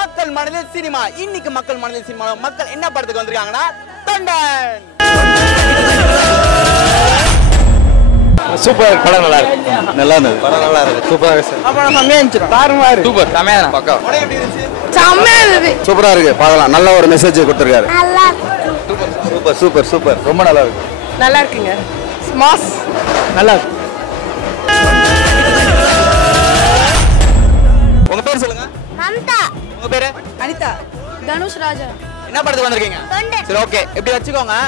மக்கள் மனதில் சினிமா. இன்னைக்கு மக்கள் மனதில் சினிமா மக்கள் என்ன படத்துக்கு வந்திருக்காங்கன்னா தொண்டன். சூப்பர் படம் நல்லா இருக்கு. நல்லா இருந்தது. படம் நல்லா இருக்கு. சூப்பரா இருக்கு சார். அப்புறம் செம்மையா இருந்துச்சு. தாறுமாறு. சூப்பர். செம்மையா பக்கா. படம் எப்படி இருந்துச்சு? செம்மையா இருந்துச்சு. சூப்பரா இருக்கு. பார்க்கலாம். நல்ல ஒரு மெசேஜ் கொடுத்திருக்காரு. நல்லா சூப்பர் சூப்பர் சூப்பர் சூப்பர். ரொம்ப நல்லா இருக்கு. நல்லா இருக்குங்க. ஸ்மாஸ் நல்லா இருக்கு. உங்க பேர் சொல்லுங்க. மம்தா. உங்க பேரு? அனிதா. தனுஷ் ராஜா. என்ன படத்துக்கு வந்திருக்கீங்க? தொண்டன். சரி ஓகே. இப்படி வச்சுக்கோங்க.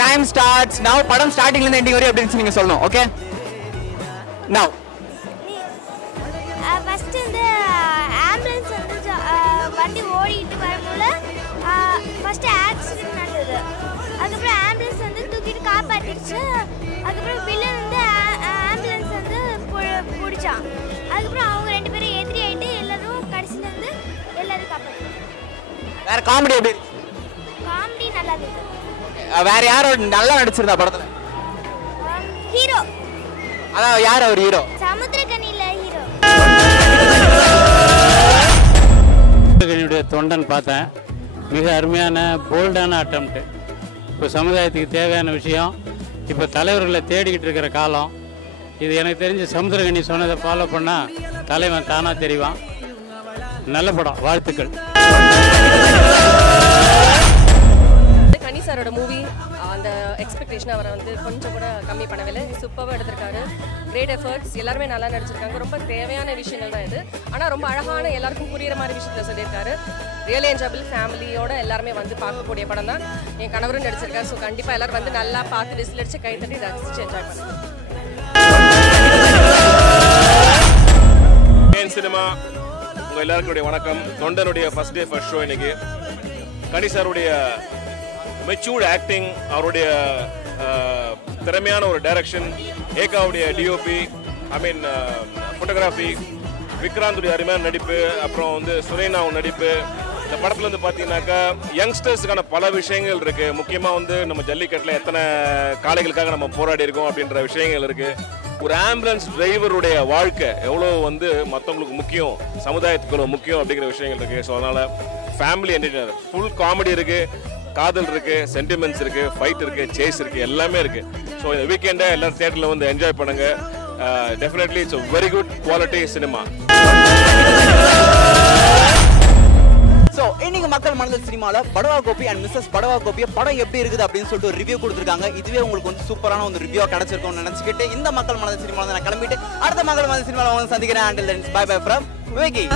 டைம் ஸ்டார்ட்ஸ் நவ. படம் ஸ்டார்டிங்ல இருந்து எண்டிங் வரை எப்படி நீங்க சொல்லணும். ஓகே நவ. ஃபர்ஸ்ட் இந்த ஆம்புலன்ஸ் வந்து வண்டி ஓடிட்டு வரும்போது ஃபர்ஸ்ட் ஆக்சிடென்ட் நடந்தது. அதுக்கப்புறம் ஆம்புலன்ஸ் வந்து தூக்கிட்டு காப்பாத்திடுச்சு. அதுக்கப்புறம் வில்லன் வந்து ஆம்புலன்ஸ் வந்து பிடிச்சான். அதுக்கப்புறம் அவங்க ரெண்டு பேரும் எதிரி ஆயிட்டு எல்லாரும் கடைசியில வந்து எல்லாரும் காப்பாத்தி. வேற காமெடி எப்படி? காமெடி நல்லா இருக்கு. வேற யாரோ நல்லா நடிச்சிருந்தா படத்துல? ஹீரோ. அதான் யார் அவர் ஹீரோ? சமுத்திரக்கனியில ஹீரோ. சமுத்திரக்கனியுடைய தொண்டன் பார்த்தேன். மிக அருமையான போல்டான அட்டம்ப்ட். இப்போ சமுதாயத்துக்கு தேவையான விஷயம். இப்போ தலைவர்களை தேடிக்கிட்டு இருக்கிற காலம் இது. எனக்கு தெரிஞ்சு சமுத்திரக்கனி சொன்னதை ஃபாலோ பண்ணால் தலைவன் தானாக தெரிவான். நல்ல படம். வாழ்த்துக்கள். கனி சாரோட மூவி அந்த எக்ஸ்பெக்டேஷன் அவரை வந்து கொஞ்சம் கூட கம்மி பண்ணவில்லை. சூப்பராக எடுத்திருக்காரு. Great efforts. எல்லாருமே நல்லா நடிச்சிருக்காங்க. ரொம்ப தேவையான விஷயங்கள் தான் இது. ஆனால் ரொம்ப அழகான எல்லாருக்கும் புரியுற மாதிரி விஷயத்தில் சொல்லியிருக்காரு. Real enjoyable. ஃபேமிலியோட எல்லாருமே வந்து பார்க்கக்கூடிய படம் தான். என் கணவரும் நடிச்சிருக்காரு. ஸோ கண்டிப்பாக எல்லாரும் வந்து நல்லா பார்த்து விசில் அடிச்சு கை தட்டி ரசிச்சு என்ஜாய் பண்ணுங்க. சினிமா உங்கள் எல்லாருக்குடைய வணக்கம். தொண்டனுடைய ஃபர்ஸ்ட் டே ஃபர்ஸ்ட் ஷோ இன்னைக்கு. கனி சாருடைய மெச்சூர்ட் ஆக்டிங், அவருடைய திறமையான ஒரு டைரக்ஷன், ஏகாவுடைய டிஓபி, ஐ மீன் ஃபோட்டோகிராஃபி, விக்ராந்துடைய அருமையான நடிப்பு, அப்புறம் வந்து சுரேனாவும் நடிப்பு. இந்த படத்தில் வந்து பார்த்தீங்கன்னாக்கா யங்ஸ்டர்ஸுக்கான பல விஷயங்கள் இருக்குது. முக்கியமாக வந்து நம்ம ஜல்லிக்கட்டில் எத்தனை காளைகளுக்காக நம்ம போராடி இருக்கோம் அப்படின்ற விஷயங்கள் இருக்குது. ஒரு ஆம்புலன்ஸ் டிரைவருடைய வாழ்க்கை எவ்வளோ வந்து மற்றவங்களுக்கு முக்கியம், சமுதாயத்துக்கு எவ்வளோ முக்கியம் அப்படிங்கிற விஷயங்கள் இருக்குது. ஸோ அதனால் ஃபேமிலி என்டர்டெய்னர், ஃபுல் காமெடி இருக்குது, காதல் இருக்குது, சென்டிமெண்ட்ஸ் இருக்குது, ஃபைட் இருக்குது, சேஸ் இருக்குது, எல்லாமே இருக்குது. ஸோ இந்த வீக்கெண்டை எல்லாரும் தியேட்டரில் வந்து என்ஜாய் பண்ணுங்கள். Definitely it's very good quality cinema. So இன்னைக்கு மக்கள் மனதில் சினிமாவில் படவா கோபி அண்ட் மிஸ்ஸஸ் படவா கோபியை படம் எப்படி இருக்குது அப்படின்னு சொல்லிட்டு ஒரு ரிவ்யூ கொடுத்துருக்காங்க. இதுவே உங்களுக்கு வந்து சூப்பரான ஒரு ரிவ்யூ கிடைச்சிருக்கும்னு நினச்சிக்கிட்டு இந்த மக்கள் மனதில் சினிமாவில் நான் கிளம்பிட்டு அடுத்த மக்கள் மனதில் சினிமாவில் வந்து சந்திக்கிறேன். Until then bye bye from Viveki.